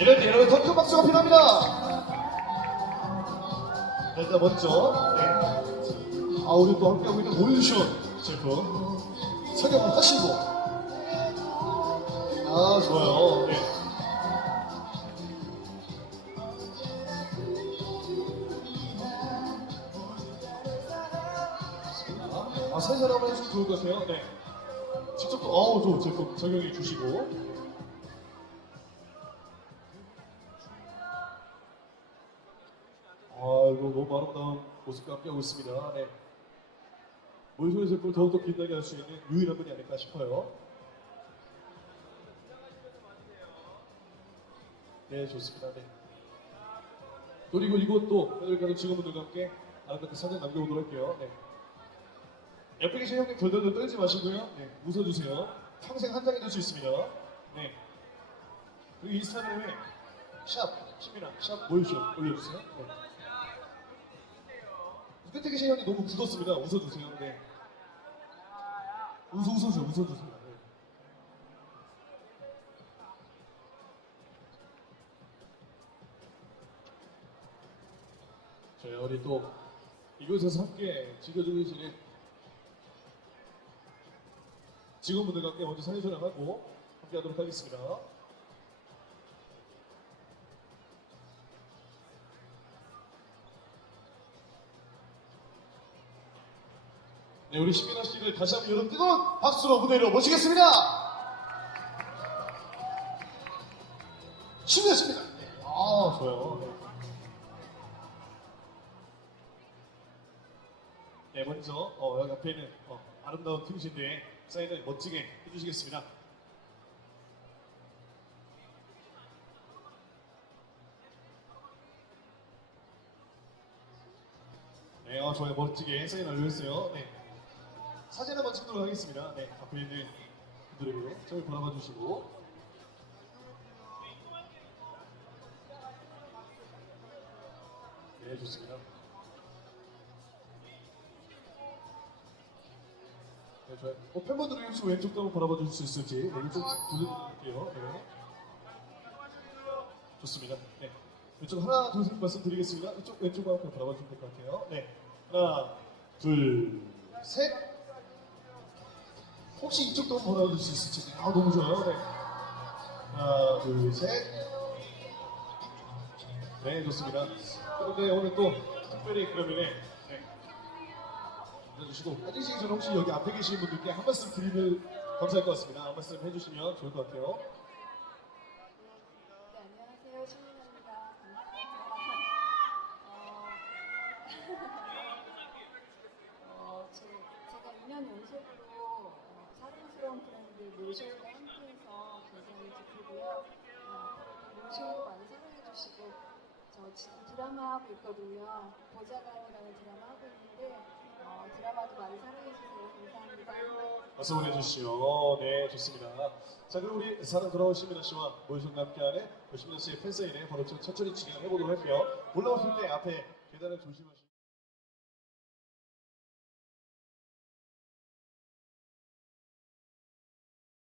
이럴 때 여러분 더큰 박수가 필요합니다. 자, 일단 먼저 네. 아 우리 또 함께하고 있는 올류션 제품 착용을 하시고 아 좋아요. 네. 아 살살 한번 해주시면 좋을 것 같아요. 네. 직접 또 어우 저 제품 적용해 주시고 아이고 너무 아름다운 모습과 함께 하고 있습니다. 네. 모이소의 제품을 더욱더 빛나게 할 수 있는 유일한 분이 아닐까 싶어요. 네, 좋습니다. 네. 그리고 이것도 오늘 직원분들과 함께 아름답게 사진 남겨보도록 할게요. 네. 옆에 계신 형님 덜덜덜 떨지 마시고요. 네, 웃어주세요. 평생 한 장이 될 수 있습니다. 네. 그리고 인스타그램에 샵, 시민아, 샵 모이쇼 올려주세요. 네. 끝에 계신 형님 너무 굳었습니다. 웃어주세요. 네. 웃어, 웃어주세요. 웃어주세요. 네. 자, 우리 또 이곳에서 함께 즐겨주고 계시는 직원분들과 함께 먼저 사진 촬영하고 함께 하도록 하겠습니다. 네, 우리 신민아 씨를 다시 한번 여러분 뜨거운 박수로 무대로 모시겠습니다. 씨입니다. 네. 아, 좋아요. 네. 네, 먼저 어, 여기 앞에 있는 어, 아름다운 팀신데 사인을 멋지게 해주시겠습니다. 네, 어, 좋아요. 멋지게 사인 올려주세요. 네. 사진 한번 찍도록 하겠습니다. 네, 앞에 있는 분들에게 저를 바라봐 주시고. 네, 좋습니다. 네, 좋아요. 어, 팬분들에게 혹시 왼쪽도 한번 바라봐 주실 수 있을지 네, 왼쪽 돌려드릴게요. 네. 좋습니다. 네. 왼쪽 하나, 둘, 셋 말씀드리겠습니다. 이쪽 왼쪽 한번 바라봐 주시면 될 것 같아요. 네. 하나, 둘, 셋. 혹시 이쪽도 주실 수 있을지. 아, 너무 좋아요. 네. 하나, 둘, 셋. 네, 좋습니다. 그런데 오늘 또 특별히 그러면 네. 해주시고 해주시기 전에 혹시 여기 앞에 계신 분들께 한 말씀 드리면 감사할 것 같습니다. 한 말씀 해주시면 좋을 것 같아요. 네, 안녕하세요. 신민아입니다. 어, 어, 제, 제가 2년 연속으로 어, 사랑스러운 모션과 함께해서 굉장히 기쁘고요. 어, 모션도 많이 사랑해주시고 저 지금 드라마 하고 있거든요. 보좌관이라는 드라마 하고 있는데 어, 드라마도 많이 사랑해주세요. 감사합니다. 어서 보내주시오. 네, 좋습니다. 자, 그럼 우리 사랑 돌아온 시민아 씨와 모유성과 함께하는 시민아 씨의 팬사인회 바로 좀 천천히 진행해 보도록 할게요. 올라오실 때 앞에 계단을 조심하시고.